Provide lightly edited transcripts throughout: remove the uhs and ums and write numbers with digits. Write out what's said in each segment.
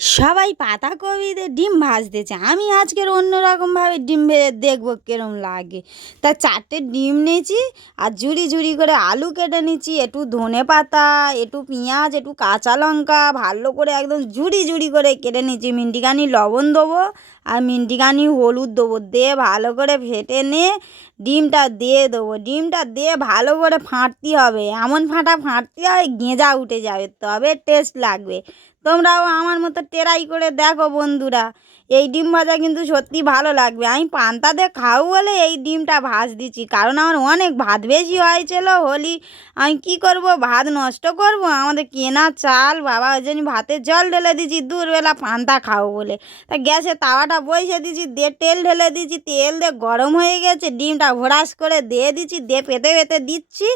সবাই পাতাকপিতে ডিম ভাজতেছে, আমি আজকের অন্যরকমভাবে ডিম ভেজে দেখবো কিরম লাগে। তা 4টে ডিম নিয়েছি, আর ঝুড়ি ঝুড়ি করে আলু কেটে নিচ্ছি, একটু ধনে পাতা, একটু পেঁয়াজ, একটু কাঁচা লঙ্কা ভালো করে একদম ঝুড়ি ঝুড়ি করে কেটে নিচ্ছি। মিন্টিখানি লবণ দেবো আর মিন্টিখানি হলুদ দেবো, দিয়ে ভালো করে ফেটে নিয়ে ডিমটা দিয়ে দেবো। ডিমটা দিয়ে ভালো করে ফাটতে হবে, এমন ফাটতে হয় গেঁজা উঠে যাবে, তবে টেস্ট লাগবে। তোমরাও আমার মতো ট্রাই করে দেখো বন্ধুরা, এই ডিম ভাজা কিন্তু সত্যি ভালো লাগবে। আমি পান্তা দিয়ে খাবো বলে এই ডিমটা ভাজ দিচ্ছি, কারণ আমার অনেক ভাত বেশি হয়েছিল। হলি আমি কি করব, ভাত নষ্ট করব? আমাদের কেনা চাল বাবা, ওই জন্য ভাতের জল ঢেলে দিচ্ছি দুপুরবেলা পান্তা খাবো বলে। তা গ্যাসে তাওয়াটা বসিয়ে দিচ্ছি, দিয়ে তেল ঢেলে দিচ্ছি, তেল দিয়ে গরম হয়ে গেছে, ডিমটা ভরাস করে দিয়ে দিচ্ছি, দিয়ে পেতে পেতে দিচ্ছি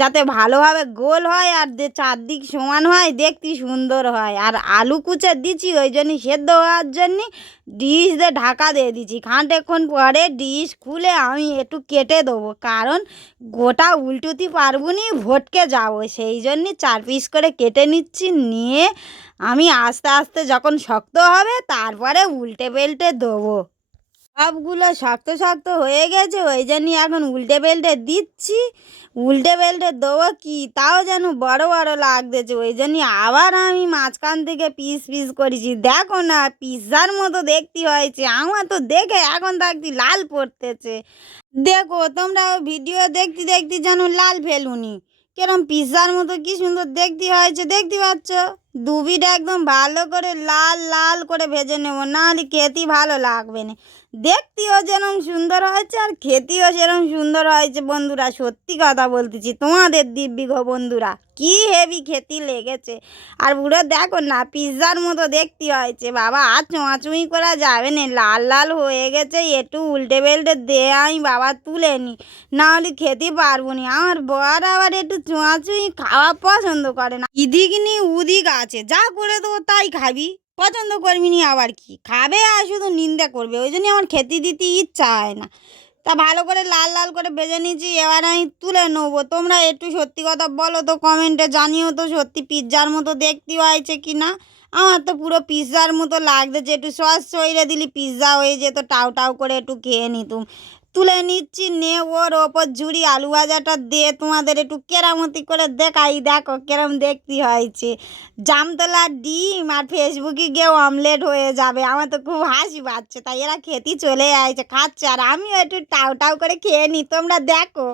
যাতে ভালোভাবে গোল হয় আর চারদিক সমান হয়, দেখতে সুন্দর হয়। আর আলু কুচে দিচ্ছি ওই জন্যই, সেদ্ধ হওয়ার জন্যে ডিশ দিয়ে ঢাকা দিয়ে দিচ্ছি। খানিকক্ষণ পরে ডিশ খুলে আমি একটু কেটে দেবো, কারণ গোটা উল্টোতে পারবো নি, ভটকে যাবো, সেই জন্যে 4 পিস করে কেটে নিচ্ছি। নিয়ে আমি আস্তে আস্তে যখন শক্ত হবে তারপরে উল্টে পাল্টে দেবো। সবগুলো শক্ত শক্ত হয়ে গেছে, ওই জন্যই এখন উল্টে পাল্টে দিচ্ছি। উল্টে পাল্টে দেবো কি, তাও যেন বড় বড় লাগতেছে, ওই জন্যই আবার আমি মাঝখান থেকে পিস পিস করেছি। দেখো না, পিৎজার মতো দেখতে হয়েছে, আমার তো দেখে এখন থাকতে লাল পড়তেছে। দেখো তোমরাও ভিডিও দেখতে দেখতে যেন লাল ফেলুনি, কিরম পিৎজার মতো কি সুন্দর দেখতে হয়েছে, দেখতে পাচ্ছ? দুবিটা একদম ভালো করে লাল লাল করে ভেজে নেবো, নাহলে খেতে ভালো লাগবে না। দেখতেও যেরকম সুন্দর হয়েছে আর খেতেও সেরকম সুন্দর হয়েছে বন্ধুরা, সত্যি কথা বলতেছি তোমাদের দিব্যি গো বন্ধুরা, কি হেভি খেতে লেগেছে। আর পুরো দেখো না, পিৎজার মতো দেখতে হয়েছে বাবা, আর চোঁয়াচুঁই করা যাবে না, লাল লাল হয়ে গেছে। একটু উল্টে বেল্টে দিয়ে আমি বাবা তুলে নিই, নাহলে খেতে পারবো না। আমার বর আবার একটু চোঁয়াচুঁই খাওয়া পছন্দ করে না, ইদিক নি উদিক আছে, যা করে দেবো তাই খাবি, পছন্দ করবি নি আবার কি খাবে, আর শুধু নিন্দা করবে, ওই জন্য আমার খেতে দিতে ইচ্ছা হয় না। তা ভালো করে লাল লাল করে ভেজে নিয়েছি, এবার আমি তুলে নেবো। তোমরা একটু সত্যি কথা বলো তো, কমেন্টে জানিও তো সত্যি পিৎজার মতো দেখতে হয়েছে কি না। আমার তো পুরো পিৎজার মতো লাগতেছে, একটু সস ছড়িয়ে দিলি পিৎজা হয়ে যেত, টাউ টাউ করে একটু খেয়ে নিতুম। তুলে নিচ্ছি, নে ওর ওপর ঝুড়ি আলু ভাজাটা দিয়ে তোমাদের একটু কেরামতি করে দেখাই, দেখো কেরম দেখতে হয়েছে। জামতলা ডিম আর ফেসবুকে গিয়ে অমলেট হয়ে যাবে, আমার তো খুব হাসি পাচ্ছে। তাই এরা খেতে চলে আসছে, খাচ্ছে, আর আমিও একটু টাউ টাউ করে খেয়ে নিই, তোমরা দেখো।